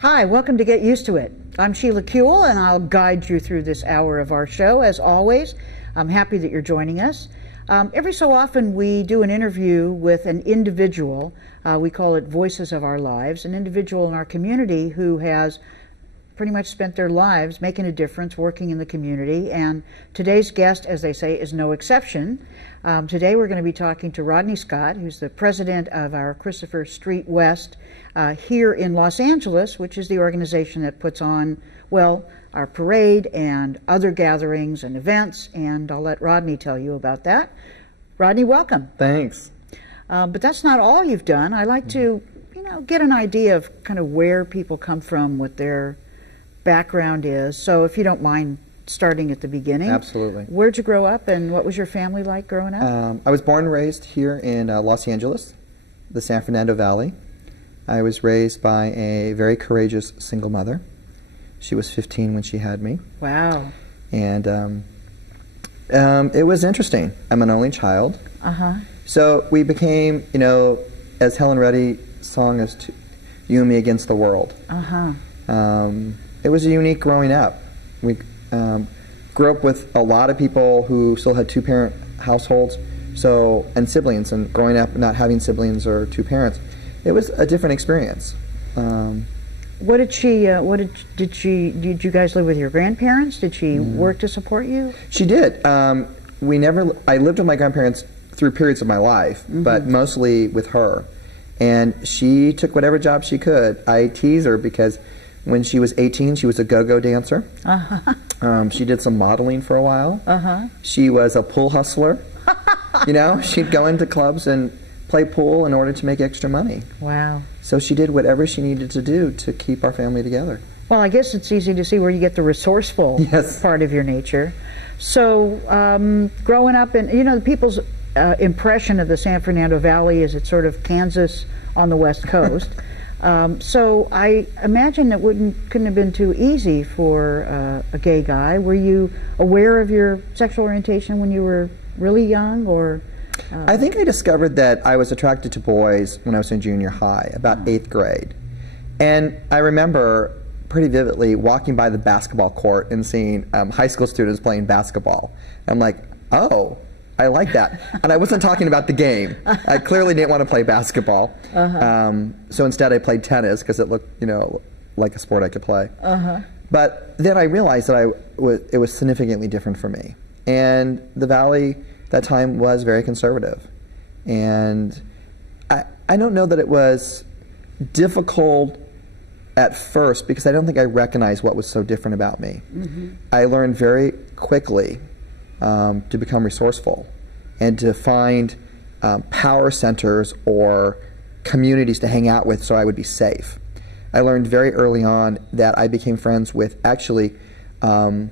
Hi, welcome to Get Used to It. I'm Sheila Kuehl, and I'll guide you through this hour of our show. As always, I'm happy that you're joining us. Every so often we do an interview with an individual. We call it Voices of Our Lives, an individual in our community who has pretty much spent their lives making a difference, working in the community, and today's guest, as they say, is no exception. Today we're going to be talking to Rodney Scott, who's the president of our Christopher Street West here in Los Angeles, which is the organization that puts on, well, our parade and other gatherings and events, and I'll let Rodney tell you about that. Rodney, welcome. Thanks. But that's not all you've done. I like to, get an idea of kind of where people come from, what their background is. So if you don't mind starting at the beginning. Absolutely. Where'd you grow up, and what was your family like growing up? I was born and raised here in Los Angeles, the San Fernando Valley. I was raised by a very courageous single mother. She was 15 when she had me. Wow. And it was interesting. I'm an only child. Uh-huh. So we became, as Helen Reddy's song is, you and me against the world. Uh-huh. It was a unique growing up. We grew up with a lot of people who still had two-parent households, and siblings, and growing up not having siblings or two parents, it was a different experience. Did you guys live with your grandparents? Did she work to support you? She did. I lived with my grandparents through periods of my life, but mostly with her. And she took whatever job she could. I tease her because when she was 18, she was a go-go dancer. Uh-huh. She did some modeling for a while. Uh-huh. She was a pool hustler. She'd go into clubs and play pool in order to make extra money. Wow. So she did whatever she needed to do to keep our family together. Well, I guess it's easy to see where you get the resourceful part of your nature. So growing up in, people's impression of the San Fernando Valley is it's sort of Kansas on the West Coast. So I imagine it couldn't have been too easy for a gay guy. Were you aware of your sexual orientation when you were really young, or? I think I discovered that I was attracted to boys when I was in junior high, about 8th grade. And I remember pretty vividly walking by the basketball court and seeing high school students playing basketball. I'm like, oh, I like that. And I wasn't talking about the game. I clearly didn't want to play basketball. Uh-huh. So instead I played tennis because it looked, like a sport I could play. Uh-huh. But then I realized that it was significantly different for me. And the Valley, that time, was very conservative. And I don't know that it was difficult at first because I don't think I recognized what was so different about me. I learned very quickly to become resourceful and to find power centers or communities to hang out with so I would be safe. I learned very early on that I became friends with actually the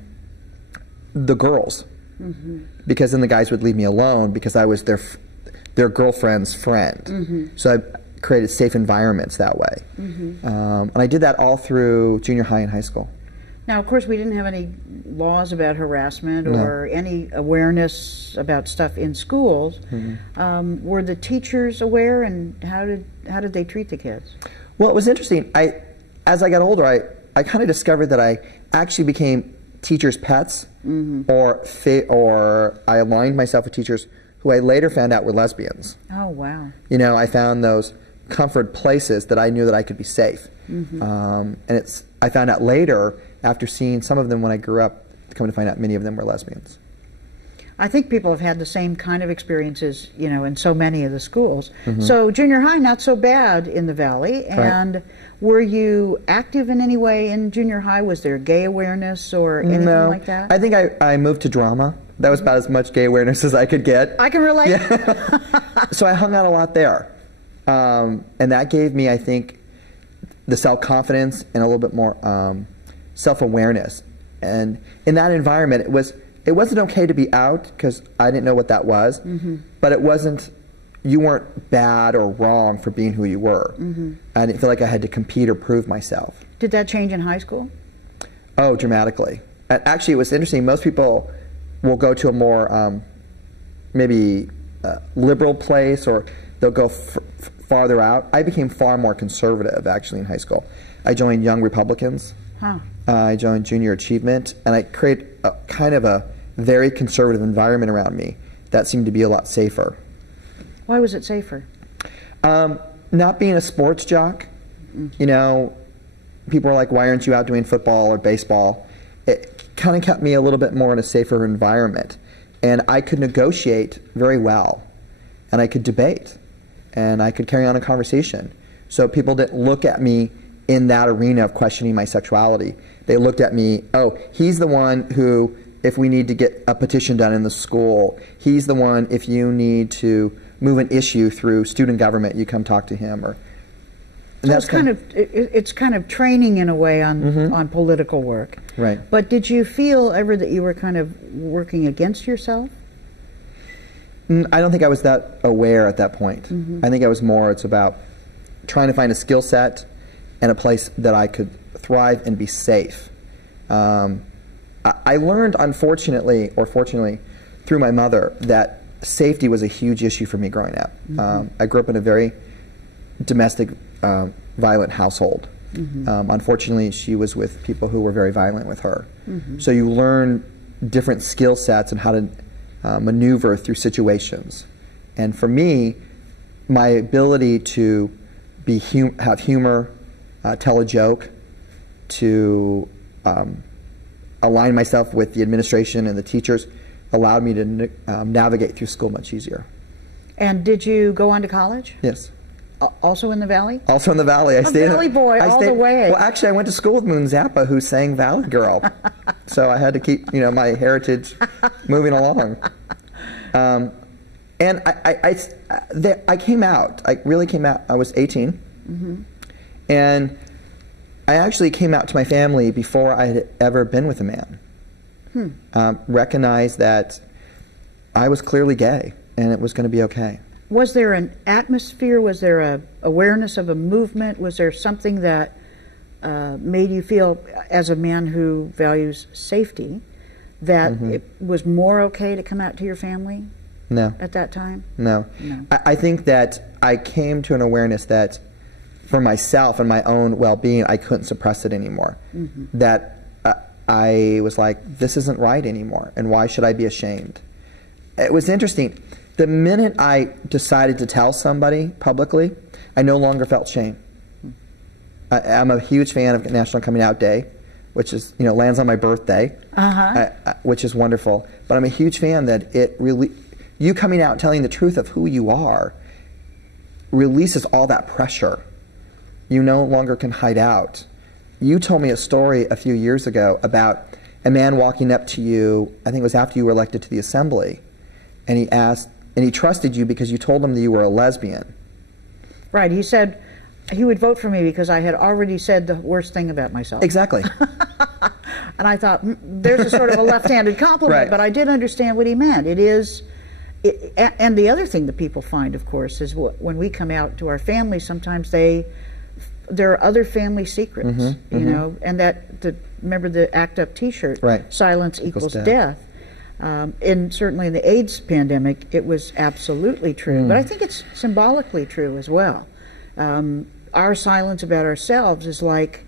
girls, because then the guys would leave me alone because I was their girlfriend's friend. So I created safe environments that way. And I did that all through junior high and high school. Now, of course, we didn't have any laws about harassment or any awareness about stuff in schools. Were the teachers aware, and how did they treat the kids? Well, it was interesting. As I got older, I kind of discovered that I actually became teachers' pets, or I aligned myself with teachers who I later found out were lesbians. Oh, wow. I found those comfort places that I knew that I could be safe. And I found out later, after seeing some of them when I grew up, come to find out many of them were lesbians. I think people have had the same kind of experiences, in so many of the schools. So junior high, not so bad in the Valley. And were you active in any way in junior high? Was there gay awareness or anything like that? I think I moved to drama. That was about as much gay awareness as I could get. I can relate. So I hung out a lot there. And that gave me, I think, the self-confidence and a little bit more self-awareness And in that environment, it wasn't okay to be out because I didn't know what that was, but it wasn't, you weren't bad or wrong for being who you were. I didn't feel like I had to compete or prove myself. Did that change in high school? Oh, dramatically. Actually, it was interesting. Most people will go to a more maybe liberal place, or they'll go farther out. I became far more conservative, actually, in high school. I joined Young Republicans. I joined Junior Achievement, and I created a kind of a very conservative environment around me that seemed to be a lot safer. Why was it safer? Not being a sports jock. You know, people are like, why aren't you out doing football or baseball? It kind of kept me a little bit more in a safer environment. And I could negotiate very well. And I could debate. And I could carry on a conversation. So people didn't look at me in that arena of questioning my sexuality. They looked at me, oh, he's the one who, if we need to get a petition done in the school, he's the one, if you need to move an issue through student government, you come talk to him. Or so it's kind of training in a way on political work. Right. But did you feel ever that you were kind of working against yourself? I don't think I was that aware at that point. I think I was more, it's about trying to find a skill set and a place that I could thrive and be safe. I learned, unfortunately, or fortunately, through my mother, that safety was a huge issue for me growing up. I grew up in a very domestic, violent household. Unfortunately, she was with people who were very violent with her. So you learn different skill sets and how to maneuver through situations. And for me, my ability to have humor, tell a joke, to align myself with the administration and the teachers allowed me to navigate through school much easier. And did you go on to college? Yes. Also in the Valley? Also in the Valley. I stayed Valley boy all the way. Well, actually, I went to school with Moon Zappa, who sang Valley Girl. So I had to keep, you know, my heritage moving along. And I came out. I really came out. I was 18. And I actually came out to my family before I had ever been with a man. Recognized that I was clearly gay, and it was going to be okay. Was there an atmosphere? Was there a awareness of a movement? Was there something that made you feel, as a man who values safety, that it was more okay to come out to your family? No. At that time? No. I think that I came to an awareness that for myself and my own well-being, I couldn't suppress it anymore. That I was like, this isn't right anymore, and why should I be ashamed? It was interesting. The minute I decided to tell somebody publicly, I no longer felt shame. I'm a huge fan of National Coming Out Day, which is, you know, lands on my birthday, which is wonderful. But I'm a huge fan that it really, you coming out telling the truth of who you are releases all that pressure. You no longer can hide out. You told me a story a few years ago about a man walking up to you, I think it was after you were elected to the assembly, and he asked, and he trusted you because you told him that you were a lesbian. Right. He said he would vote for me because I had already said the worst thing about myself. Exactly. And I thought, there's a sort of a left-handed compliment, but I did understand what he meant. It is, and the other thing that people find, of course, is when we come out to our families, sometimes there are other family secrets, you know, and remember the ACT UP T-shirt, silence equals death. And certainly in the AIDS pandemic, it was absolutely true. But I think it's symbolically true as well. Our silence about ourselves is like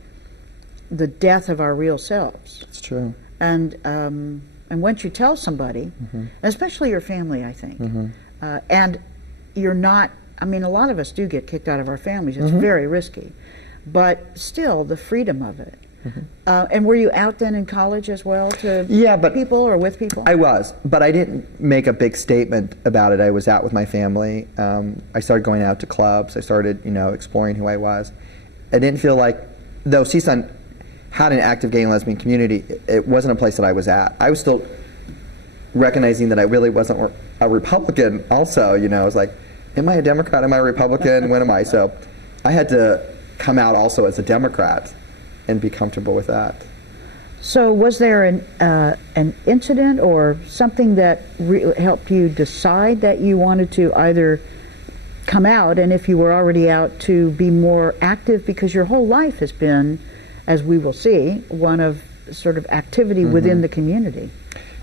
the death of our real selves. It's true. And once you tell somebody, especially your family, I think, and you're not, I mean, a lot of us do get kicked out of our families. It's very risky. But still, the freedom of it. And were you out then in college as well to people or with people? I was, but I didn't make a big statement about it. I was out with my family. I started going out to clubs. I started, you know, exploring who I was. I didn't feel like, though CSUN had an active gay and lesbian community, it wasn't a place that I was at. I was still recognizing that I really wasn't a Republican also, you know. I was like, am I a Democrat? Am I a Republican? When am I? So I had to come out also as a Democrat and be comfortable with that. So was there an incident or something that helped you decide that you wanted to either come out, and if you were already out, to be more active? Because your whole life has been, as we will see, one of sort of activity within the community.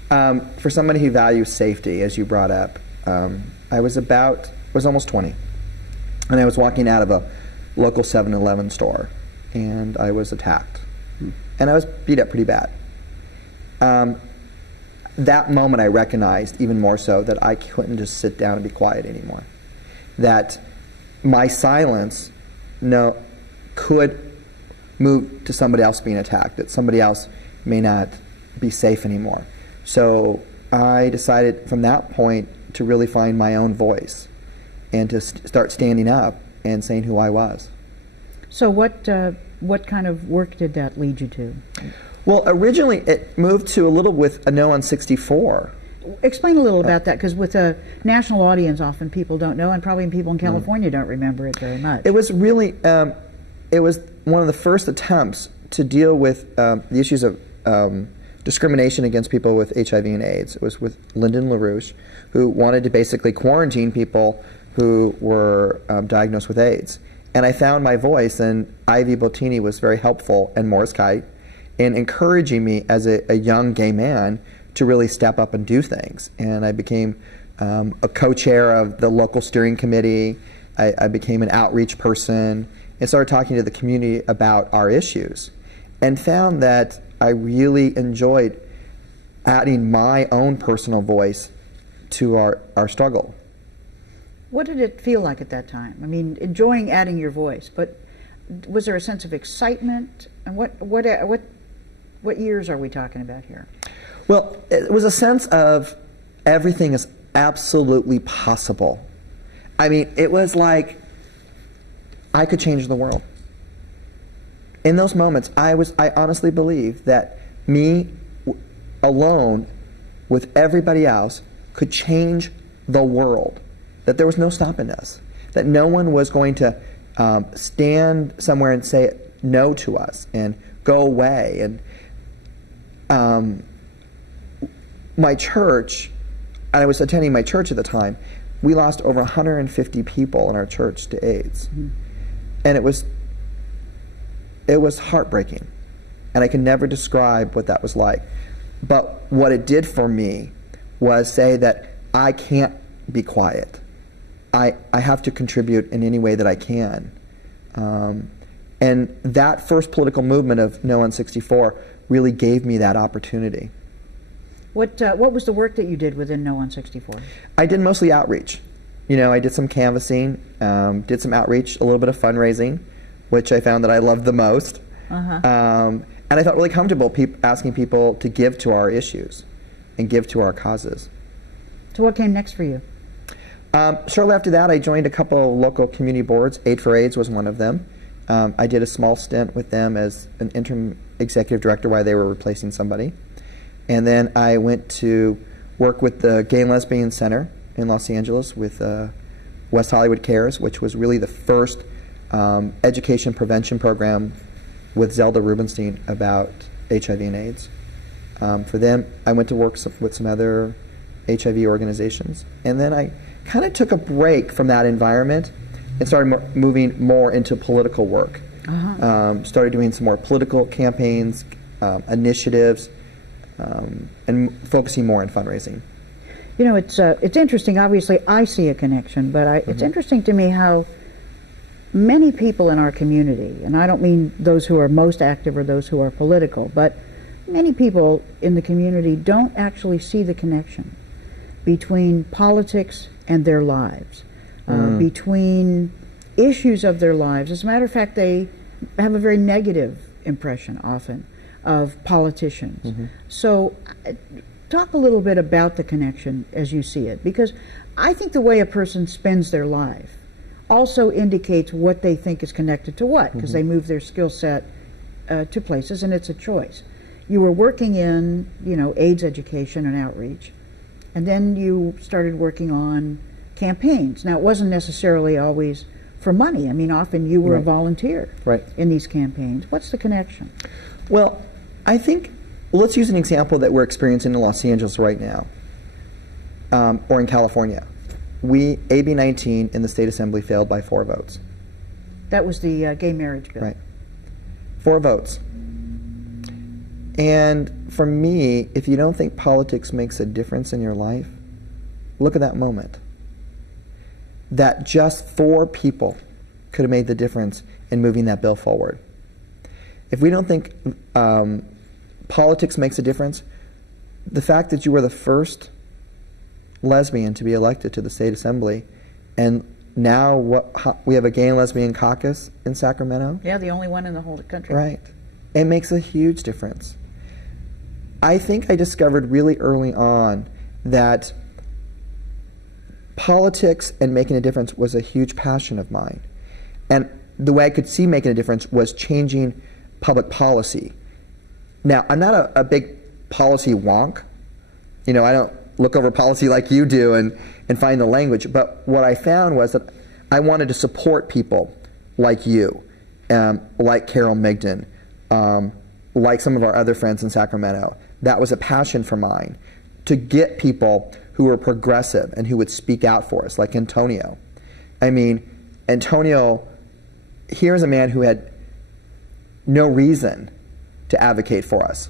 For somebody who values safety, as you brought up, I was almost 20, and I was walking out of a local 7-Eleven store, and I was attacked. And I was beat up pretty bad. That moment I recognized even more so that I couldn't just sit down and be quiet anymore. That my silence could move to somebody else being attacked, that somebody else may not be safe anymore. So I decided from that point to really find my own voice and to start standing up and saying who I was. So what kind of work did that lead you to? Well, originally it moved to a little with a No on 64. Explain a little about that, because with a national audience, often people don't know, and probably people in California don't remember it very much. It was really, it was one of the first attempts to deal with the issues of discrimination against people with HIV and AIDS. It was with Lyndon LaRouche, who wanted to basically quarantine people who were diagnosed with AIDS. And I found my voice, and Ivy Bottini was very helpful, and Morris Kite, in encouraging me as a young gay man to really step up and do things. And I became a co-chair of the local steering committee. I became an outreach person and started talking to the community about our issues, and found that I really enjoyed adding my own personal voice to our struggle. What did it feel like at that time? I mean, enjoying adding your voice, but was there a sense of excitement? And what years are we talking about here? Well, it was a sense of everything is absolutely possible. I mean, it was like I could change the world. In those moments, I honestly believed that me alone with everybody else could change the world. That there was no stopping us, that no one was going to stand somewhere and say no to us and go away. And my church, I was attending my church at the time, we lost over 150 people in our church to AIDS. And it was heartbreaking, and I can never describe what that was like. But what it did for me was say that I can't be quiet. I have to contribute in any way that I can. And that first political movement of No on 64 really gave me that opportunity. What was the work that you did within No on 64? I did mostly outreach. You know, I did some canvassing, did some outreach, a little bit of fundraising, which I found that I loved the most. And I felt really comfortable asking people to give to our issues and give to our causes. So what came next for you? Shortly after that, I joined a couple local community boards. Aid for AIDS was one of them. I did a small stint with them as an interim executive director while they were replacing somebody. And then I went to work with the Gay and Lesbian Center in Los Angeles with West Hollywood Cares, which was really the first education prevention program with Zelda Rubinstein about HIV and AIDS. For them, I went to work with some other HIV organizations. And then I kind of took a break from that environment and started moving more into political work. Started doing some more political campaigns, initiatives, and focusing more on fundraising. You know, it's interesting. Obviously, I see a connection, but it's interesting to me how many people in our community, and I don't mean those who are most active or those who are political, but many people in the community don't actually see the connection between politics and their lives, between issues of their lives. As a matter of fact, they have a very negative impression often of politicians. So talk a little bit about the connection as you see it, because I think the way a person spends their life also indicates what they think is connected to what, because they move their skill set to places, and it's a choice. You were working in, you know, AIDS education and outreach, and then you started working on campaigns. Now, it wasn't necessarily always for money. I mean, often you were a volunteer in these campaigns. What's the connection? Well, I think let's use an example that we're experiencing in Los Angeles right now, or in California. AB 19 in the state assembly failed by 4 votes. That was the gay marriage bill. Right. 4 votes. And for me, if you don't think politics makes a difference in your life, look at that moment. That just 4 people could have made the difference in moving that bill forward. If we don't think politics makes a difference, the fact that you were the first lesbian to be elected to the state assembly, and now we have a gay and lesbian caucus in Sacramento. Yeah, the only one in the whole country. Right. It makes a huge difference. I think I discovered really early on that politics and making a difference was a huge passion of mine. And the way I could see making a difference was changing public policy. Now, I'm not a big policy wonk. You know, I don't look over policy like you do and find the language. But what I found was that I wanted to support people like you, like Carol Migden, like some of our other friends in Sacramento. That was a passion for mine, to get people who were progressive and who would speak out for us, like Antonio. I mean, Antonio, here's a man who had no reason to advocate for us.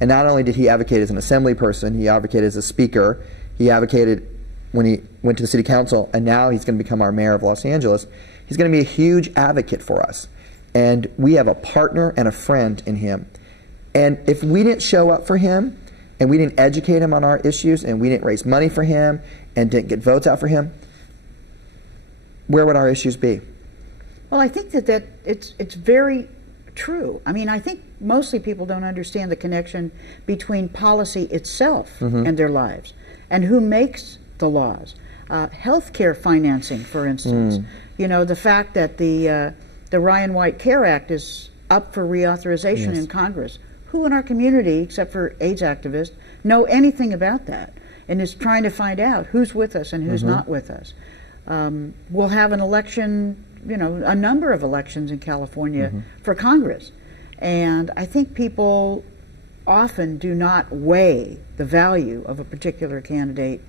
And not only did he advocate as an assembly person, he advocated as a speaker, he advocated when he went to the city council, and now he's going to become our mayor of Los Angeles. He's going to be a huge advocate for us. And we have a partner and a friend in him. And if we didn't show up for him, and we didn't educate him on our issues, and we didn't raise money for him, and didn't get votes out for him, where would our issues be? Well, I think that it's very true. I mean, I think mostly people don't understand the connection between policy itself and their lives, and who makes the laws. Healthcare financing, for instance. You know, the fact that the Ryan White Care Act is up for reauthorization in Congress. Who in our community, except for AIDS activists, know anything about that and is trying to find out who's with us and who's not with us? We'll have an election, you know, a number of elections in California for Congress. And I think people often do not weigh the value of a particular candidate,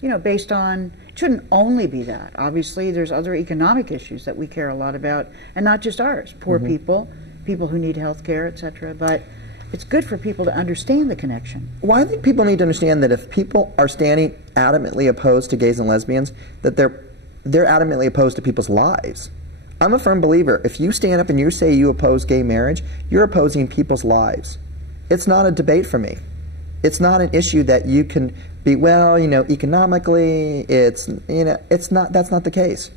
you know, based on, it shouldn't only be that. Obviously, there's other economic issues that we care a lot about, and not just ours. Poor people, people who need health care, etc. But it's good for people to understand the connection. Well, I think people need to understand that if people are standing adamantly opposed to gays and lesbians, that they're adamantly opposed to people's lives. I'm a firm believer. If you stand up and you say you oppose gay marriage, you're opposing people's lives. It's not a debate for me. It's not an issue that you can be, well, you know, economically, it's, you know, it's not, that's not the case.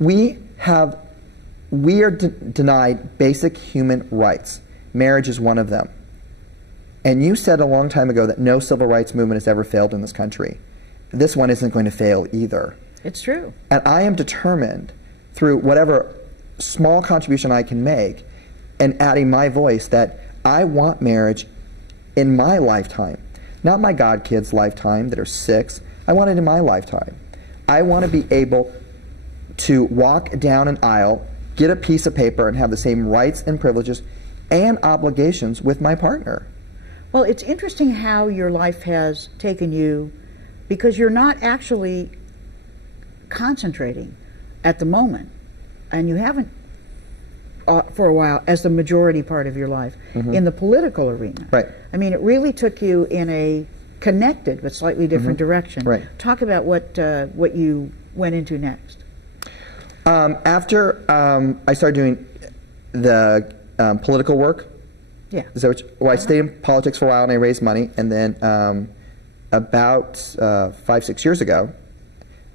We are denied basic human rights. Marriage is one of them. And you said a long time ago that no civil rights movement has ever failed in this country. This one isn't going to fail either. It's true. And I am determined, through whatever small contribution I can make, and adding my voice, that I want marriage in my lifetime. Not my godkids' lifetime that are 6. I want it in my lifetime. I want to be able to walk down an aisle, get a piece of paper, and have the same rights and privileges and obligations with my partner. Well, it's interesting how your life has taken you, because you're not actually concentrating at the moment, and you haven't for a while, as the majority part of your life in the political arena. Right. I mean, it really took you in a connected but slightly different direction. Right. Talk about what you went into next. After I started doing the political work, is that what I stayed in politics for a while and I raised money, and then about 5-6 years ago,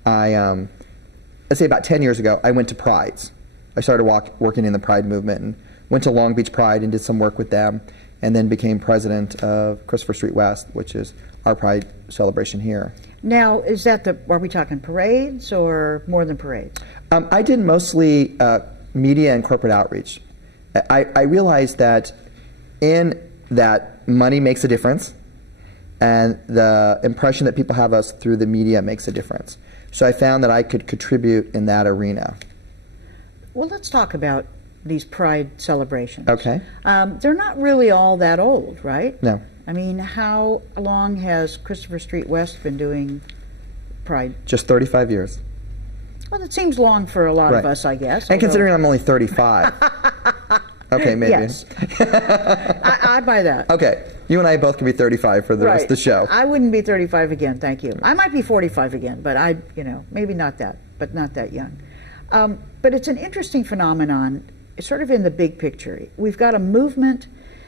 let's say about 10 years ago, I went to Prides. I started working in the Pride movement and went to Long Beach Pride and did some work with them, and then became president of Christopher Street West, which is our Pride celebration here. Now, is that are we talking parades or more than parades? I did mostly media and corporate outreach. I realized that money makes a difference, and the impression that people have us through the media makes a difference. So I found that I could contribute in that arena. Well, let's talk about these Pride celebrations. Okay. They're not really all that old, right? No. I mean, how long has Christopher Street West been doing Pride? Just 35 years. Well, it seems long for a lot of us, I guess. And considering I'm only 35. Okay, maybe. Yes. I buy that. Okay. You and I both can be 35 for the rest of the show. I wouldn't be 35 again, thank you. I might be 45 again, but maybe not that, but not that young. But it's an interesting phenomenon, sort of in the big picture. We've got a movement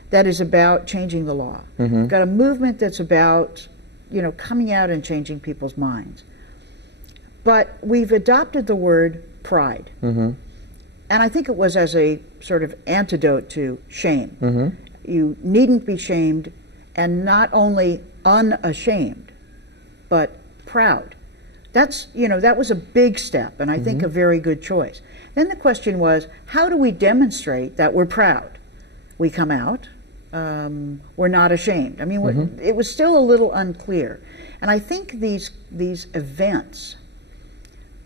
that is about changing the law. We've got a movement that's about, coming out and changing people's minds. But we've adopted the word pride. And I think it was as a sort of antidote to shame. You needn't be shamed, and not only unashamed, but proud. That was a big step, and I think a very good choice. Then the question was, how do we demonstrate that we're proud? We come out, we're not ashamed. I mean, it was still a little unclear. And I think these events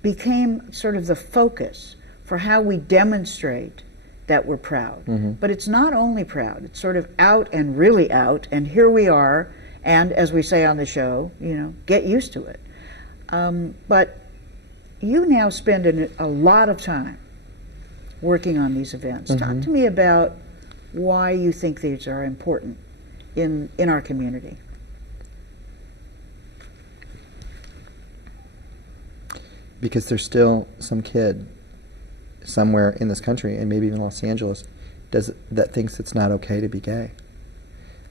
became sort of the focus for how we demonstrate that we're proud. But it's not only proud, it's sort of out and really out, and here we are, and as we say on the show, get used to it. But you now spend a lot of time working on these events. Talk to me about why you think these are important in our community. Because there's still some kid somewhere in this country, and maybe even Los Angeles, that thinks it's not okay to be gay.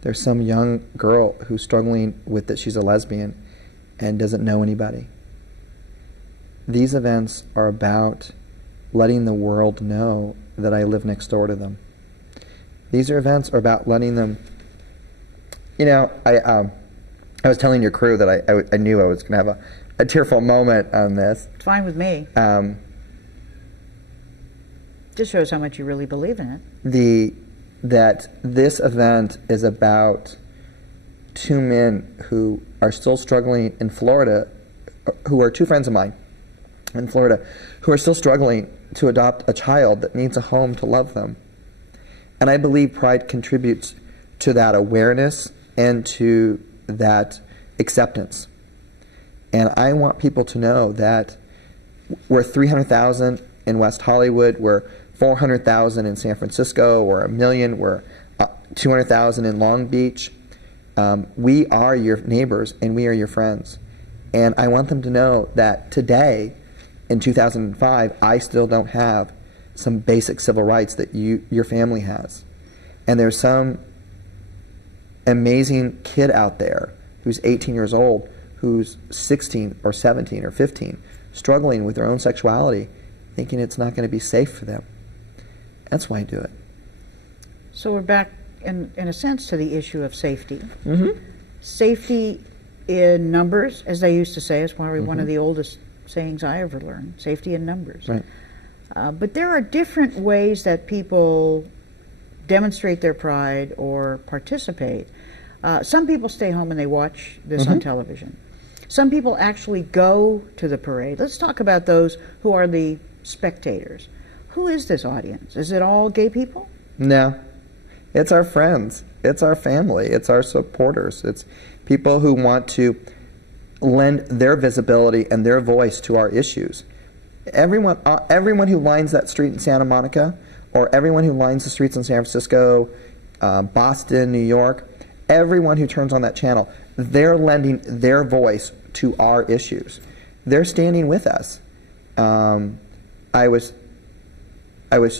There's some young girl who's struggling with that she's a lesbian and doesn't know anybody. These events are about letting the world know that I live next door to them. These events are about letting them, I was telling your crew that I knew I was going to have a tearful moment on this. It's fine with me. Just shows how much you really believe in it. That this event is about two men who are still struggling in Florida, who are two friends of mine in Florida, who are still struggling to adopt a child that needs a home to love them. And I believe Pride contributes to that awareness and to that acceptance. And I want people to know that we're 300,000 in West Hollywood, we're 400,000 in San Francisco, we're 1 million, we're 200,000 in Long Beach. We are your neighbors and we are your friends. And I want them to know that today, in 2005, I still don't have some basic civil rights that your family has. And there's some amazing kid out there who's 18 years old, who's 16 or 17 or 15, struggling with their own sexuality, thinking it's not going to be safe for them. That's why I do it. So we're back, in a sense, to the issue of safety. Safety in numbers, as they used to say, is probably one of the oldest sayings I ever learned, safety in numbers. Right. But there are different ways that people demonstrate their pride or participate. Some people stay home and they watch this on television. Some people actually go to the parade. Let's talk about those who are the spectators. Who is this audience? Is it all gay people? No. It's our friends. It's our family. It's our supporters. It's people who want to lend their visibility and their voice to our issues. Everyone who lines that street in Santa Monica, or everyone who lines the streets in San Francisco, Boston, New York, everyone who turns on that channel, they're lending their voice to our issues. They're standing with us. I was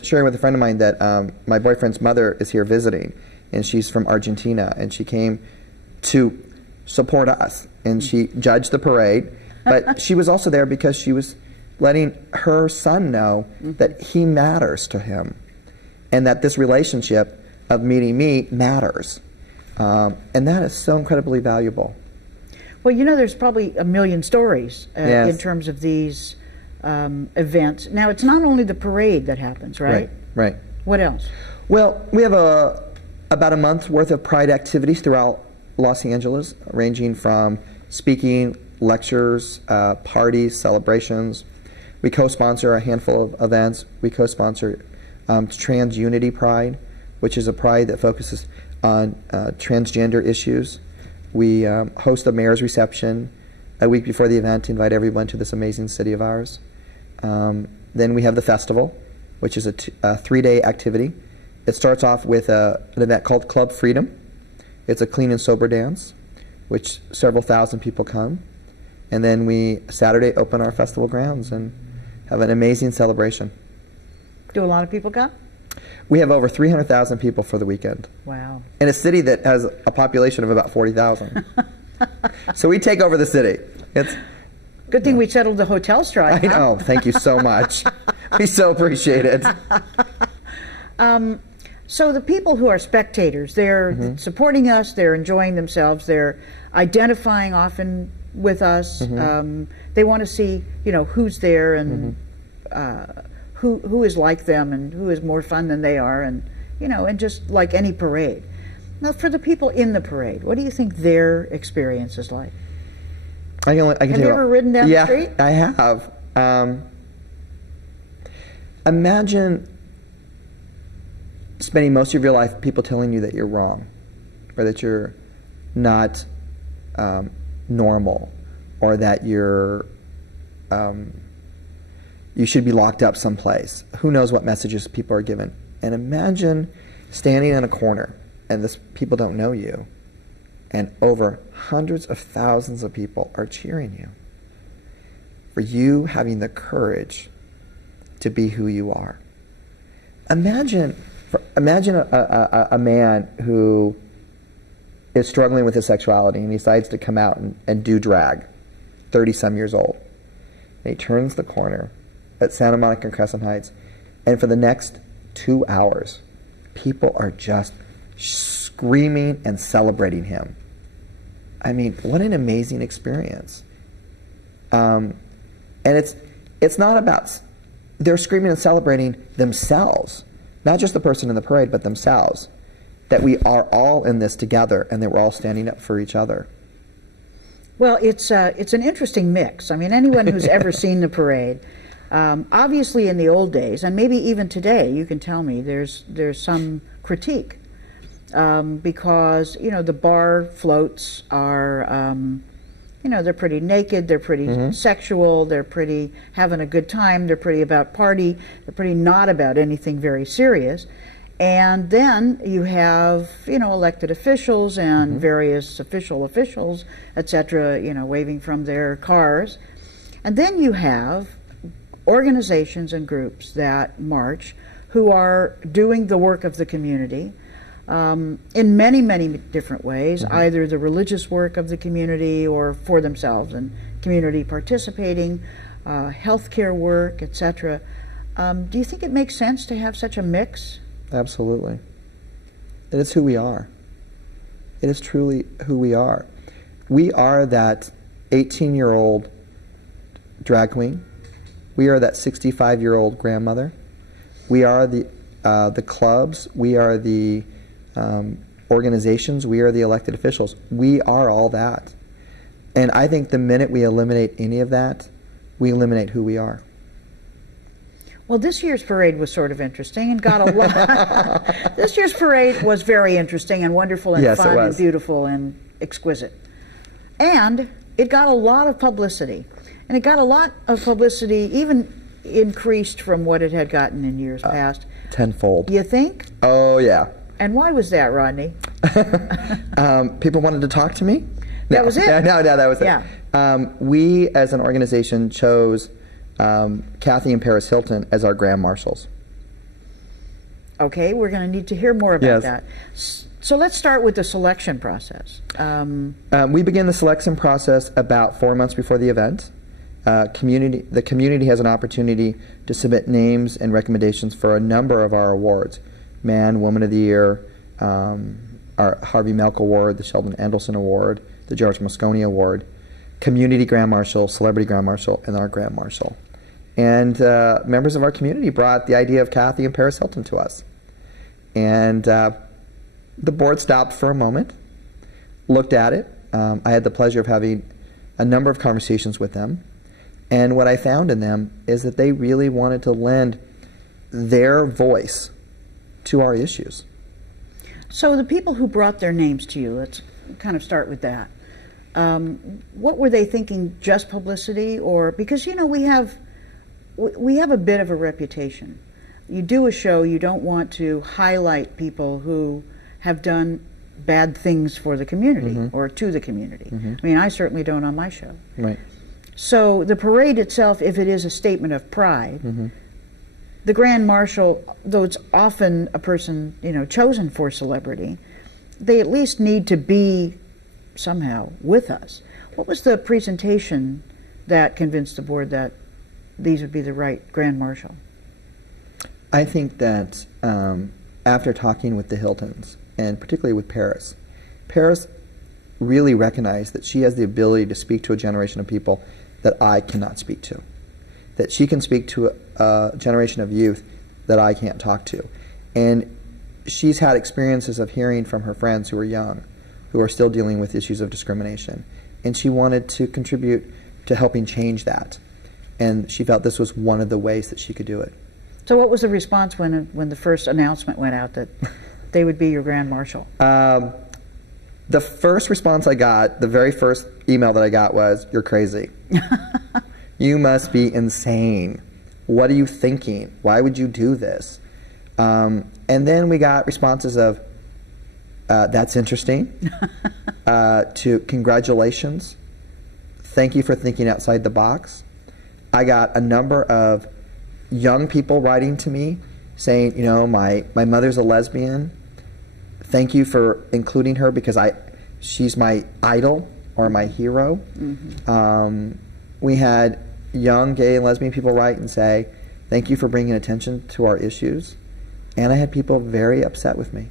sharing with a friend of mine that my boyfriend's mother is here visiting, and she's from Argentina, and she came to support us, and she judged the parade, but she was also there because she was letting her son know that he matters to him, and that this relationship of meeting me matters. And that is so incredibly valuable. Well, there's probably a million stories in terms of these events. Now, it's not only the parade that happens, right? Right. What else? Well, we have about a month's worth of Pride activities throughout Los Angeles, ranging from speaking, lectures, parties, celebrations. We co-sponsor a handful of events. We co-sponsor Trans Unity Pride, which is a pride that focuses on transgender issues. We host a mayor's reception a week before the event to invite everyone to this amazing city of ours. Then we have the festival, which is a 3-day activity. It starts off with an event called Club Freedom. It's a clean and sober dance, which several thousand people come. And then we, Saturday, open our festival grounds and have an amazing celebration. Do a lot of people come? We have over 300,000 people for the weekend. Wow. In a city that has a population of about 40,000. So we take over the city. It's good thing we settled the hotel strike. I know. Thank you so much. We so appreciate it. So the people who are spectators, they're supporting us, they're enjoying themselves, they're identifying often with us. They want to see, who's there and who is like them and who is more fun than they are, and and just like any parade. Now, for the people in the parade, what do you think their experience is like? I can have you ever ridden down the street? Yeah, I have. Imagine spending most of your life people telling you that you're wrong, or that you're not normal, or that you're you should be locked up someplace. Who knows what messages people are given? And imagine standing in a corner and people don't know you, and over hundreds of thousands of people are cheering you for you having the courage to be who you are. Imagine a man who is struggling with his sexuality and decides to come out and do drag, 30-some years old. And he turns the corner at Santa Monica and Crescent Heights, and for the next 2 hours, people are just screaming and celebrating him. I mean, what an amazing experience. And it's not about, they're screaming and celebrating themselves, not just the person in the parade, but themselves, that we are all in this together and that we're all standing up for each other. Well, it's an interesting mix. I mean, anyone who's ever seen the parade, obviously in the old days, and maybe even today, you can tell me there's some critique because the bar floats are they're pretty naked, they're pretty sexual, they're pretty having a good time, they're pretty about party, they're pretty not about anything very serious. And then you have, elected officials and various officials, etc., waving from their cars. And then you have organizations and groups that march who are doing the work of the community in many, many different ways, either the religious work of the community or for themselves and community participating, healthcare work, etc. Do you think it makes sense to have such a mix? Absolutely. It is who we are. It is truly who we are. We are that 18-year-old drag queen. We are that 65-year-old grandmother. We are the clubs. We are the organizations. We are the elected officials. We are all that. And I think the minute we eliminate any of that, we eliminate who we are. Well, this year's parade was sort of interesting and got a lot. This year's parade was very interesting and wonderful and fun and beautiful and exquisite. And it got a lot of publicity. And it got a lot of publicity, even increased from what it had gotten in years past. Tenfold. You think? Oh, yeah. And why was that, Rodney? People wanted to talk to me. That was it? No, that was it. Yeah. We, as an organization, chose Kathy and Paris Hilton as our Grand Marshals. Okay, we're going to need to hear more about that. So let's start with the selection process. We begin the selection process about 4 months before the event. The community has an opportunity to submit names and recommendations for a number of our awards. Man, Woman of the Year, our Harvey Milk Award, the Sheldon Endelson Award, the George Moscone Award, Community Grand Marshal, Celebrity Grand Marshal, and our Grand Marshal. And members of our community brought the idea of Kathy and Paris Hilton to us. And the board stopped for a moment, looked at it. I had the pleasure of having a number of conversations with them. And what I found in them is that they really wanted to lend their voice to our issues. So the people who brought their names to you, let's kind of start with that. What were they thinking? Just publicity, or because we have a bit of a reputation. You do a show, you don't want to highlight people who have done bad things for the community or to the community. I mean, I certainly don't on my show. Right. So the parade itself, if it is a statement of pride, the Grand Marshal, though it's often a person chosen for celebrity, they at least need to be somehow with us. What was the presentation that convinced the board that these would be the right Grand Marshal? I think that after talking with the Hiltons, and particularly with Paris really recognized that she has the ability to speak to a generation of people that I cannot speak to. That she can speak to a generation of youth that I can't talk to. And she's had experiences of hearing from her friends who are young, who are still dealing with issues of discrimination. And she wanted to contribute to helping change that. And she felt this was one of the ways that she could do it. So what was the response when the first announcement went out that they would be your Grand Marshal? The first response I got, the very first email that I got was, "You're crazy. You must be insane. What are you thinking? Why would you do this?" And then we got responses of, "That's interesting," to "Congratulations. Thank you for thinking outside the box." I got a number of young people writing to me saying, my mother's a lesbian. Thank you for including her because she's my idol or my hero. We had young gay and lesbian people write and say, "Thank you for bringing attention to our issues." And I had people very upset with me.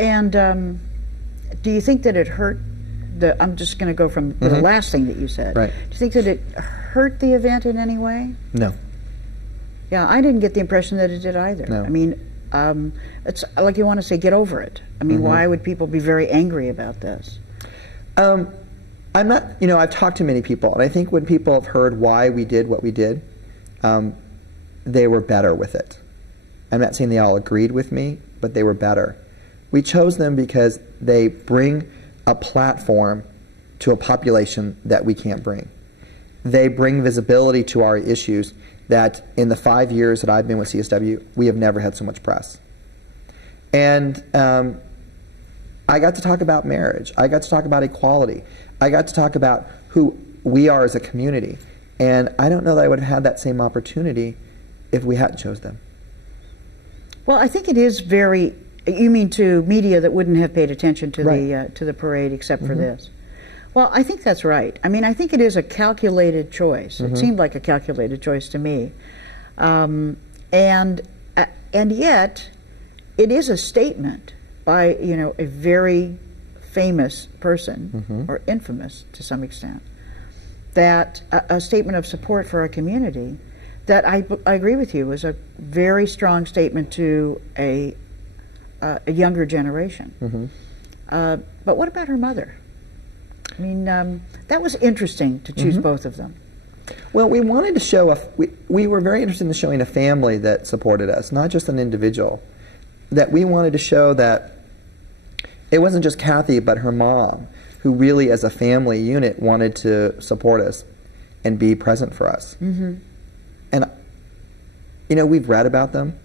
And do you think that it hurt I'm just going to go from the last thing that you said. Right. Do you think that it hurt the event in any way? No. Yeah, I didn't get the impression that it did either. No. I mean, it's like you want to say, get over it. I mean, why would people be very angry about this? I'm not, I've talked to many people, and I think when people have heard why we did what we did, they were better with it. I'm not saying they all agreed with me, but they were better. We chose them because they bring a platform to a population that we can't bring. They bring visibility to our issues that in the 5 years that I've been with CSW, we have never had so much press. And I got to talk about marriage. I got to talk about equality. I got to talk about who we are as a community. And I don't know that I would have had that same opportunity if we hadn't chose them. Well, I think it is very... You mean to media that wouldn't have paid attention to the parade except for this? Well, I think that's right. I mean, I think it is a calculated choice. It seemed like a calculated choice to me, and yet it is a statement by a very famous person or infamous to some extent, that a statement of support for our community that I agree with you is a very strong statement to a younger generation. But what about her mother? I mean, that was interesting to choose both of them. Well, we wanted to show, we were very interested in showing a family that supported us, not just an individual. That we wanted to show that it wasn't just Kathy, but her mom, who really as a family unit wanted to support us and be present for us. And, we've read about them.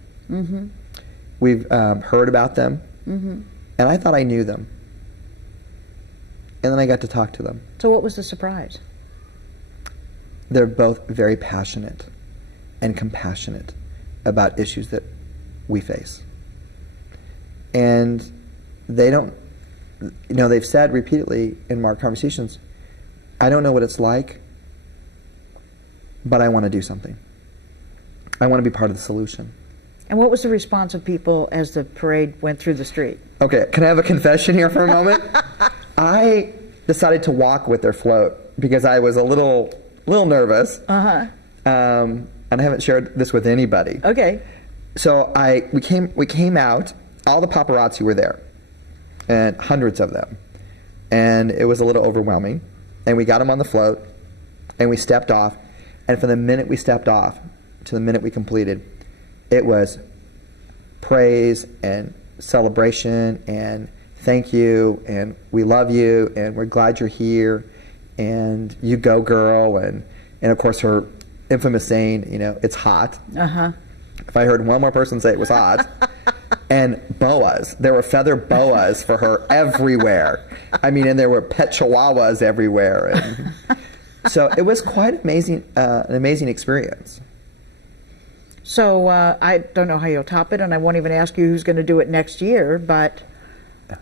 We've heard about them, and I thought I knew them. And then I got to talk to them. So what was the surprise? They're both very passionate and compassionate about issues that we face. And they don't, they've said repeatedly in our conversations, "I don't know what it's like, but I want to do something. I want to be part of the solution." And what was the response of people as the parade went through the street? Okay, can I have a confession here for a moment? I decided to walk with their float because I was a little nervous. And I haven't shared this with anybody. Okay. So we came out. All the paparazzi were there, and hundreds of them, and it was a little overwhelming. And we got them on the float, and we stepped off. And from the minute we stepped off, to the minute we completed, it was praise and celebration and thank you and we love you and we're glad you're here and you go girl, and of course her infamous saying, you know, it's hot. If I heard one more person say it was hot. And boas. There were feather boas for her everywhere. I mean, and there were pet chihuahuas everywhere. And so it was quite amazing, an amazing experience. So I don't know how you'll top it, and I won't even ask you who's going to do it next year, but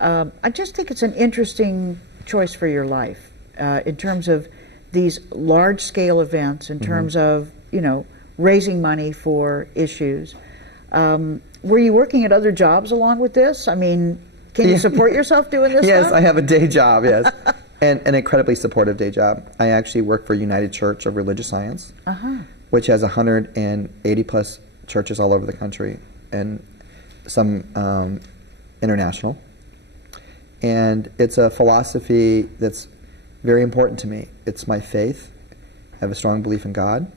I just think it's an interesting choice for your life in terms of these large-scale events, in terms of, you know, raising money for issues. Were you working at other jobs along with this? I mean, can you support yourself doing this Yes, stuff? I have a day job, yes. And an incredibly supportive day job. I actually work for United Church of Religious Science, which has 180 plus churches all over the country and some international. And it's a philosophy that's very important to me. It's my faith. I have a strong belief in God.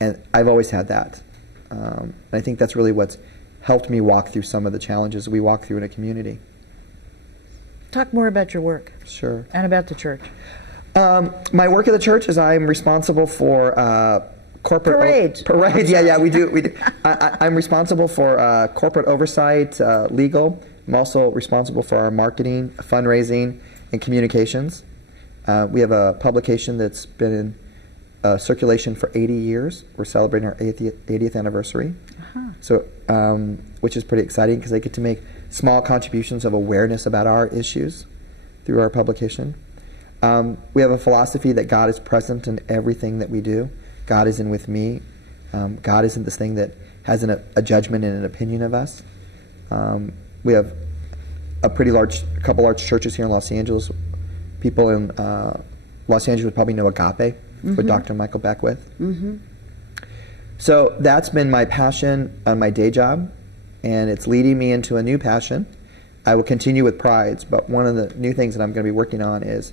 And I've always had that. And I think that's really what's helped me walk through some of the challenges we walk through in a community. Talk more about your work. Sure. And about the church. My work at the church is I'm responsible for corporate parades. Parades, yeah, we do. I'm responsible for corporate oversight, legal. I'm also responsible for our marketing, fundraising, and communications. We have a publication that's been in circulation for 80 years. We're celebrating our 80th anniversary, so which is pretty exciting because they get to make small contributions of awareness about our issues through our publication. We have a philosophy that God is present in everything that we do. God is in with me. God isn't this thing that has a judgment and an opinion of us. We have a couple large churches here in Los Angeles. People in Los Angeles would probably know Agape, with Dr. Michael Beckwith. So that's been my passion on my day job, and it's leading me into a new passion. I will continue with Prides, but one of the new things that I'm going to be working on is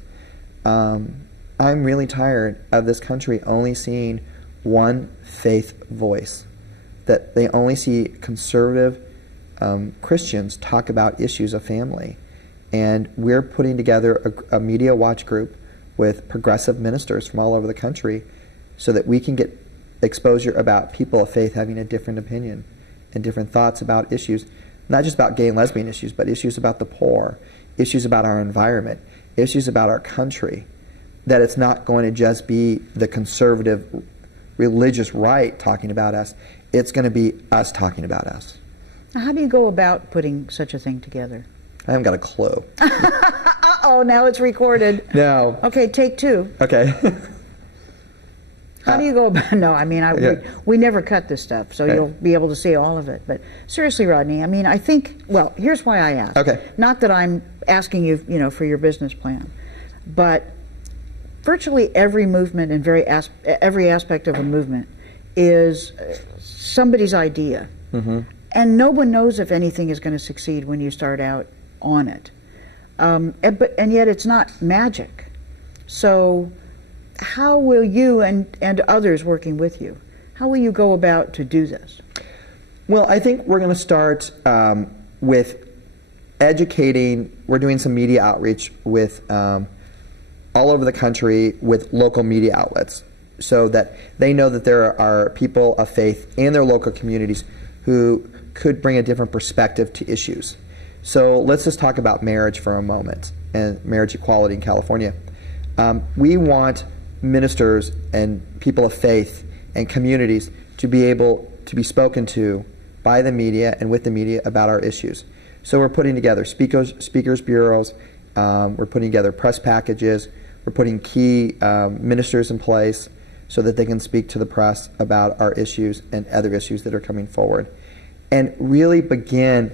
I'm really tired of this country only seeing one faith voice, that they only see conservative Christians talk about issues of family. And we're putting together a media watch group with progressive ministers from all over the country so that we can get exposure about people of faith having a different opinion and different thoughts about issues, not just about gay and lesbian issues, but issues about the poor, issues about our environment, issues about our country, that it's not going to just be the conservative religious right talking about us, it's going to be us talking about us. Now, how do you go about putting such a thing together? I haven't got a clue. Uh-oh, now it's recorded. No. Okay, take two. Okay. How do you go about, no, I mean, we never cut this stuff, so you'll be able to see all of it. But seriously, Rodney, I mean, I think, well, here's why I asked. Okay. Not that I'm asking you, you know, for your business plan, but virtually every movement and every aspect of a movement is somebody's idea. And no one knows if anything is going to succeed when you start out on it. And yet it's not magic. So how will you and others working with you, how will you go about to do this? Well, I think we're going to start with educating. We're doing some media outreach with all over the country with local media outlets so that they know that there are people of faith in their local communities who could bring a different perspective to issues. So let's just talk about marriage for a moment and marriage equality in California. We want ministers and people of faith and communities to be able to be spoken to by the media and with the media about our issues. So we're putting together speakers bureaus, we're putting together press packages, we're putting key ministers in place so that they can speak to the press about our issues and other issues that are coming forward, and really begin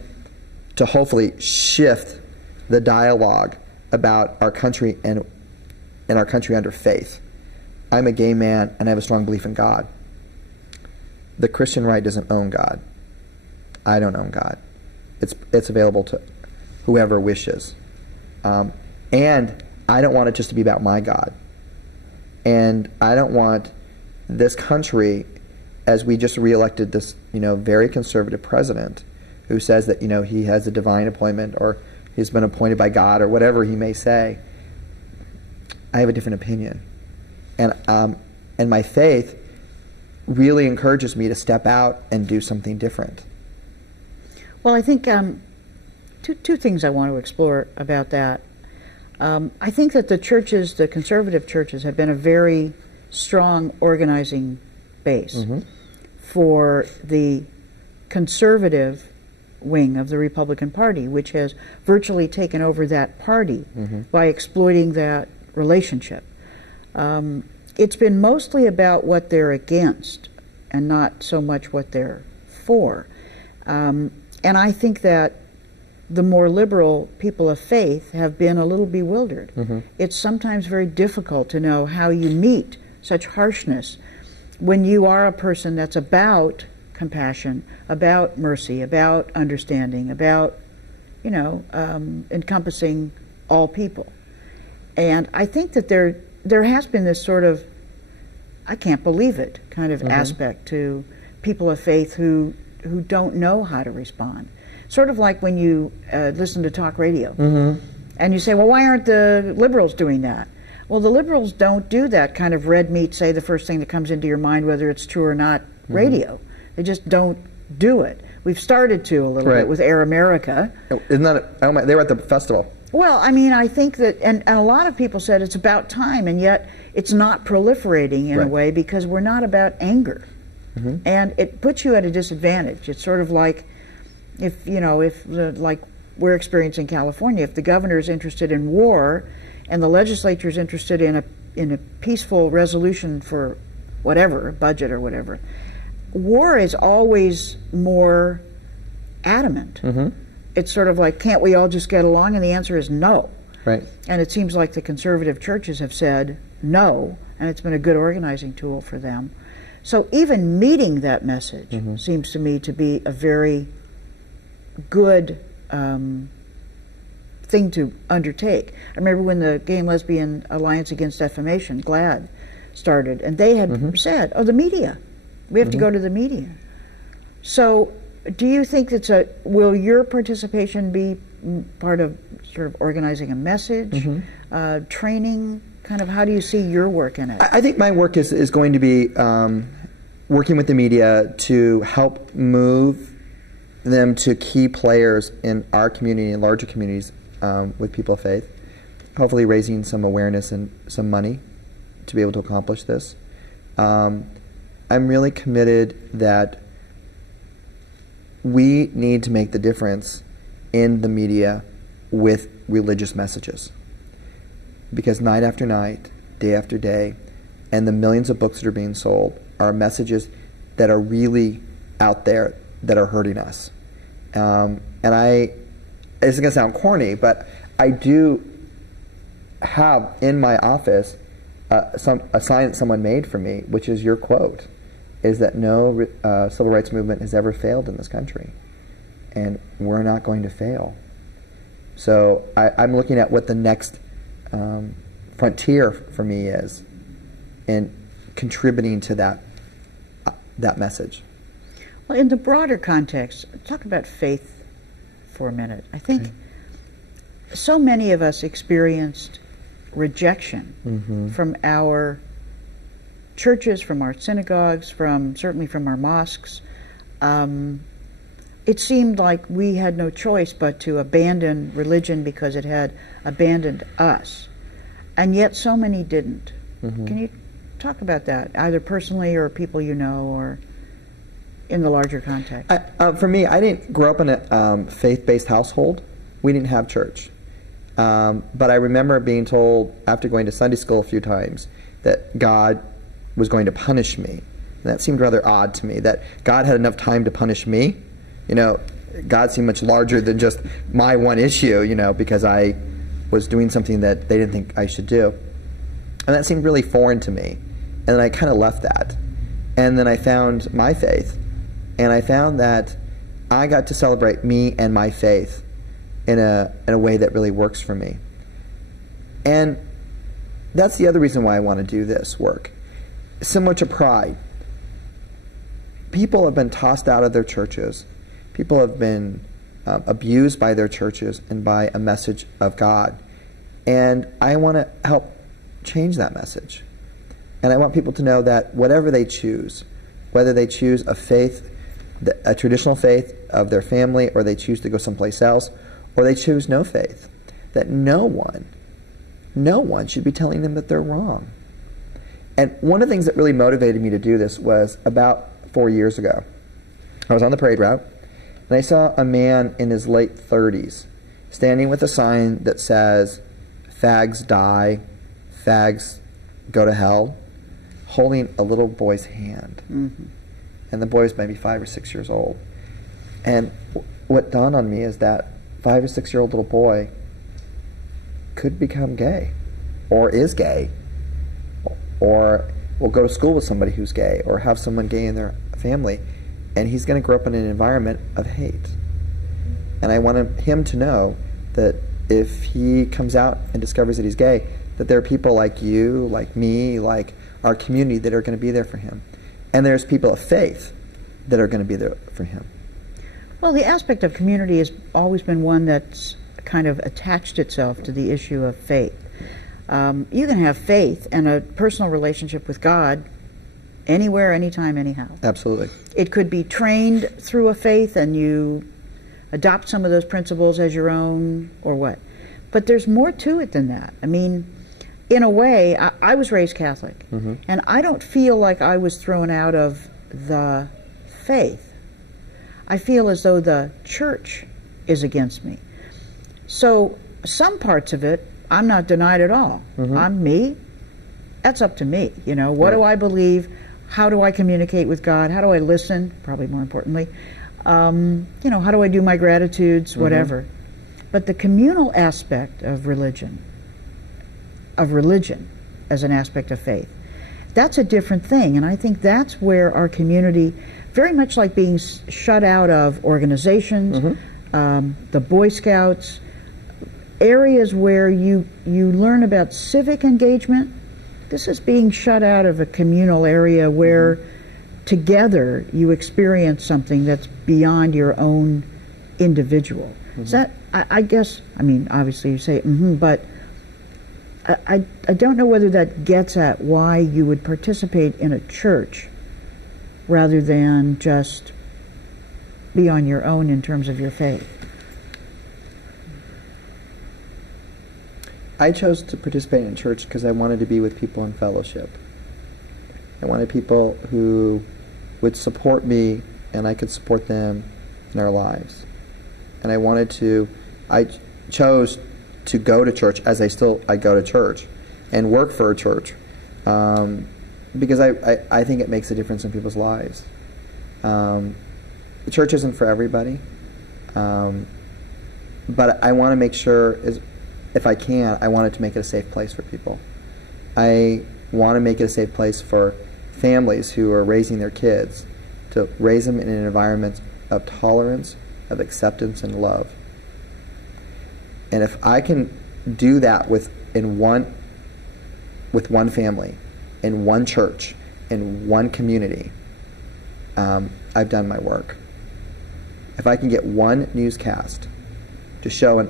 to hopefully shift the dialogue about our country and our country under faith. I'm a gay man and I have a strong belief in God. The Christian right doesn't own God. I don't own God. It's available to whoever wishes. And I don't want it just to be about my God. And I don't want this country as we just reelected this, very conservative president who says that, he has a divine appointment or he's been appointed by God or whatever he may say, I have a different opinion. And my faith really encourages me to step out and do something different. Well, I think two things I want to explore about that. I think that the conservative churches, have been a very strong organizing base for the conservative wing of the Republican Party, which has virtually taken over that party by exploiting that relationship. It's been mostly about what they're against and not so much what they're for. And I think that the more liberal people of faith have been a little bewildered. It's sometimes very difficult to know how you meet such harshness when you are a person that's about compassion, about mercy, about understanding, about, encompassing all people. And I think that there has been this sort of, I can't believe it, kind of aspect to people of faith who don't know how to respond. Sort of like when you listen to talk radio, and you say, well, why aren't the liberals doing that? Well, the liberals don't do that kind of red meat, say the first thing that comes into your mind, whether it's true or not, radio. They just don't do it. We've started to a little bit with Air America. Isn't that, they were at the festival. Well, I mean, I think that, and a lot of people said it's about time, and yet it's not proliferating in a way because we're not about anger. And it puts you at a disadvantage. It's sort of like if, like we're experiencing in California, if the governor is interested in war and the legislature is interested in a peaceful resolution for whatever, a budget or whatever, war is always more adamant. It's sort of like, can't we all just get along? And the answer is no. And it seems like the conservative churches have said no, and it's been a good organizing tool for them. So even meeting that message seems to me to be a very good thing to undertake. I remember when the Gay and Lesbian Alliance Against Defamation, GLAD, started, and they had said, oh, the media. We have to go to the media. So do you think will your participation be part of sort of organizing a message, training, kind of how do you see your work in it? I think my work is going to be working with the media to help move them to key players in our community and larger communities with people of faith, hopefully raising some awareness and some money to be able to accomplish this. I'm really committed that we need to make the difference in the media with religious messages. Because night after night, day after day, and the millions of books that are being sold are messages that are really out there that are hurting us. And it's going to sound corny, but I do have in my office a sign that someone made for me, which is your quote, is that no civil rights movement has ever failed in this country. And we're not going to fail. So I'm looking at what the next frontier for me is in contributing to that message. Well, in the broader context, talk about faith for a minute. I think so many of us experienced rejection from our churches, from our synagogues, certainly from our mosques. It seemed like we had no choice but to abandon religion because it had abandoned us. And yet so many didn't. Can you talk about that, either personally or people you know, or in the larger context? For me, I didn't grow up in a faith-based household. We didn't have church. But I remember being told, after going to Sunday school a few times, that God was going to punish me. And that seemed rather odd to me, that God had enough time to punish me. God seemed much larger than just my one issue, because I was doing something that they didn't think I should do. And that seemed really foreign to me. And then I kind of left that. And then I found my faith. And I found that I got to celebrate me and my faith in a way that really works for me. And that's the other reason why I want to do this work. Similar to pride. people have been tossed out of their churches. People have been abused by their churches and by a message of God. And I want to help change that message. And I want people to know that whatever they choose, whether they choose a faith, a traditional faith of their family, or they choose to go someplace else, or they choose no faith, that no one should be telling them that they're wrong. And one of the things that really motivated me to do this was about 4 years ago. I was on the parade route, and I saw a man in his late 30s standing with a sign that says, "Fags die, fags go to hell," holding a little boy's hand. Mm-hmm. And the boy was maybe 5 or 6 years old. And what dawned on me is that 5 or 6-year-old little boy could become gay, or is gay, or will go to school with somebody who's gay, or have someone gay in their family, and he's going to grow up in an environment of hate. And I want him to know that if he comes out and discovers that he's gay, that there are people like you, like me, like our community that are going to be there for him. And there's people of faith that are going to be there for him. Well, the aspect of community has always been one that's kind of attached itself to the issue of faith. You can have faith and a personal relationship with God anywhere, anytime, anyhow. Absolutely. It could be trained through a faith and you adopt some of those principles as your own, or what. But there's more to it than that. I mean, in a way, I was raised Catholic, mm-hmm. and I don't feel like I was thrown out of the faith. I feel as though the church is against me. So some parts of it, I'm not denied at all. Mm-hmm. I'm me. That's up to me. You know, what do I believe? How do I communicate with God? How do I listen? Probably more importantly. You know, how do I do my gratitudes? Whatever. Mm-hmm. But the communal aspect of religion as an aspect of faith, that's a different thing. And I think that's where our community, very much like being shut out of organizations, mm-hmm. The Boy Scouts, areas where you learn about civic engagement, this is being shut out of a communal area where mm-hmm. together you experience something that's beyond your own individual. Mm-hmm. Is that, I guess, I mean, obviously you say, mm-hmm, but I don't know whether that gets at why you would participate in a church rather than just be on your own in terms of your faith. I chose to participate in church because I wanted to be with people in fellowship. I wanted people who would support me and I could support them in our lives. And I chose to go to church, as I go to church and work for a church, because I think it makes a difference in people's lives. The church isn't for everybody, but I want to make sure, if I can, I want it to make it a safe place for people. I want to make it a safe place for families who are raising their kids, to raise them in an environment of tolerance, of acceptance, and love. And if I can do that with one family, in one church, in one community, I've done my work. If I can get one newscast to show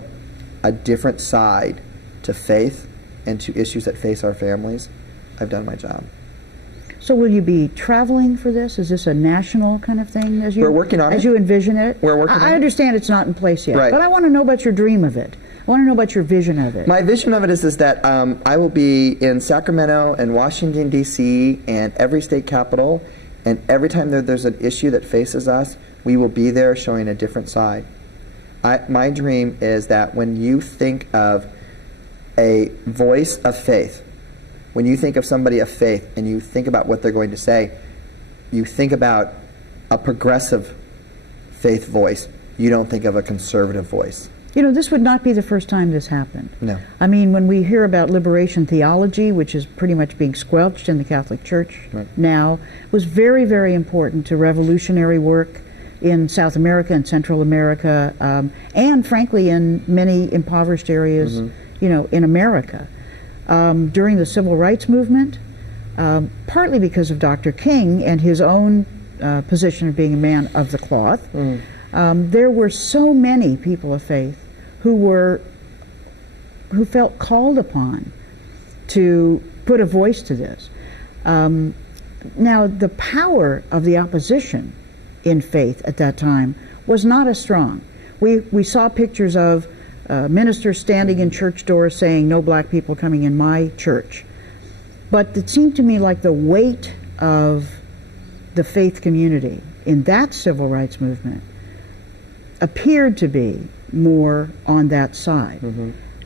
a different side to faith and to issues that face our families, I've done my job. So will you be traveling for this? Is this a national kind of thing? We're working on it. As you envision it? We're working on it. I understand it's not in place yet, right. But I want to know about your dream of it. I want to know about your vision of it. My vision of it is that I will be in Sacramento and Washington, D.C., and every state capital, and every time there's an issue that faces us, we will be there showing a different side. My dream is that when you think of a voice of faith, when you think of somebody of faith and you think about what they're going to say, you think about a progressive faith voice. You don't think of a conservative voice. You know, this would not be the first time this happened. No. I mean, when we hear about liberation theology, which is pretty much being squelched in the Catholic Church now, was very, very important to revolutionary work in South America and Central America, and frankly in many impoverished areas, you know, in America. During the Civil Rights Movement, partly because of Dr. King and his own position of being a man of the cloth. There were so many people of faith who felt called upon to put a voice to this. Now, the power of the opposition in faith at that time was not as strong. We saw pictures of ministers standing in church doors saying, "No black people coming in my church." But it seemed to me like the weight of the faith community in that civil rights movement appeared to be more on that side.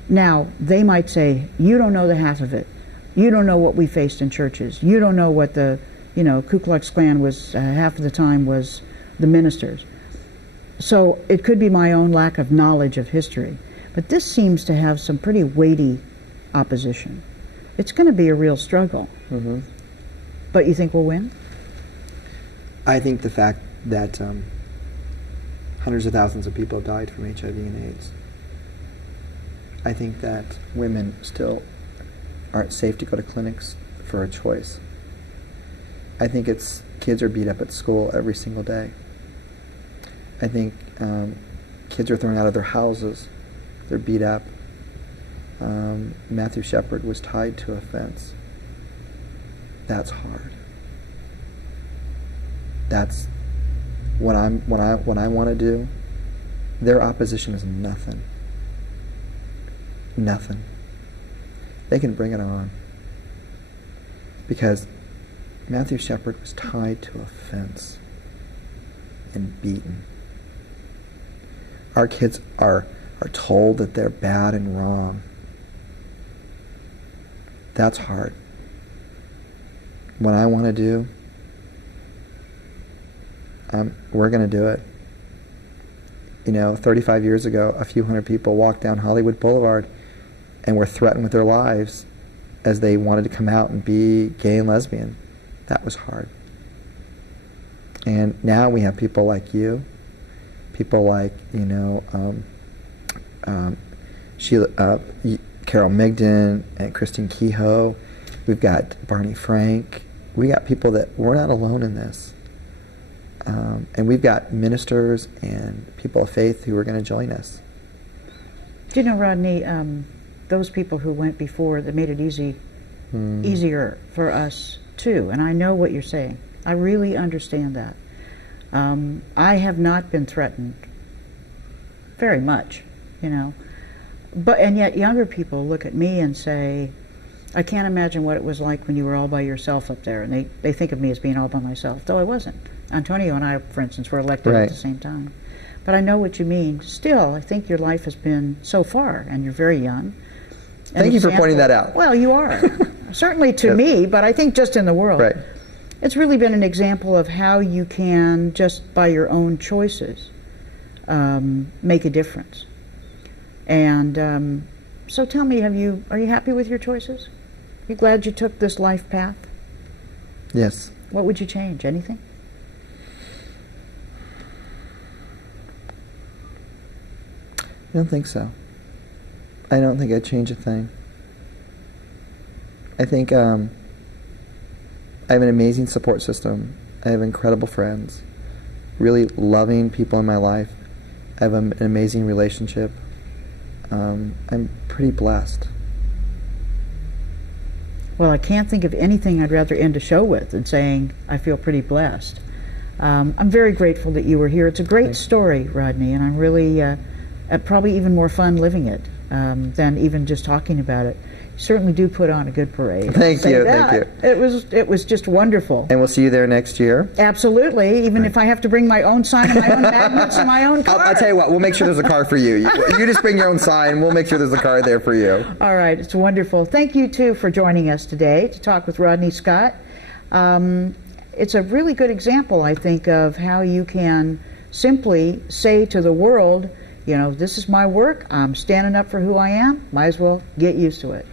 Now, they might say, "You don't know the half of it. You don't know what we faced in churches. You don't know what the, Ku Klux Klan was, half of the time was the ministers." So it could be my own lack of knowledge of history. But this seems to have some pretty weighty opposition. It's going to be a real struggle. But you think we'll win? I think the fact that hundreds of thousands of people have died from HIV and AIDS. I think that women still aren't safe to go to clinics for a choice. I think kids are beat up at school every single day. I think kids are thrown out of their houses. They're beat up. Matthew Shepard was tied to a fence. That's hard. That's what I want to do. Their opposition is nothing. Nothing. They can bring it on. Because Matthew Shepard was tied to a fence and beaten. Our kids are told that they're bad and wrong. That's hard. What I want to do, we're going to do it. 35 years ago, a few hundred people walked down Hollywood Boulevard and were threatened with their lives as they wanted to come out and be gay and lesbian. That was hard. And now we have people like you, people like, Sheila, Carol Migden and Christine Kehoe. We've got Barney Frank. We got people that we're not alone in this. And we've got ministers and people of faith who are going to join us. Do you know, Rodney, those people who went before, that made it easier for us too. And I know what you're saying. I really understand that. I have not been threatened very much, and yet younger people look at me and say, "I can't imagine what it was like when you were all by yourself up there." And they think of me as being all by myself, though I wasn't. Antonio and I, for instance, were elected at the same time. But I know what you mean. Still, I think your life has been, so far, and you're very young. Thank you for pointing that out. Well, you are. Certainly to me, but I think just in the world. Right. It's really been an example of how you can, just by your own choices, make a difference. And so tell me, are you happy with your choices? You glad you took this life path? Yes. What would you change? Anything? I don't think so. I don't think I'd change a thing. I think I have an amazing support system. I have incredible friends, really loving people in my life. I have an amazing relationship. I'm pretty blessed. Well, I can't think of anything I'd rather end a show with than saying I feel pretty blessed. I'm very grateful that you were here. It's a great story, Rodney, and I'm really probably even more fun living it than even just talking about it. You certainly do put on a good parade. Thank you. It was just wonderful. And we'll see you there next year. Absolutely, even if I have to bring my own sign and my own magnets and my own car. I'll tell you what, we'll make sure there's a car for you. You just bring your own sign, we'll make sure there's a car there for you. All right, it's wonderful. Thank you, too, for joining us today to talk with Rodney Scott. It's a really good example, I think, of how you can simply say to the world, this is my work, I'm standing up for who I am, might as well get used to it.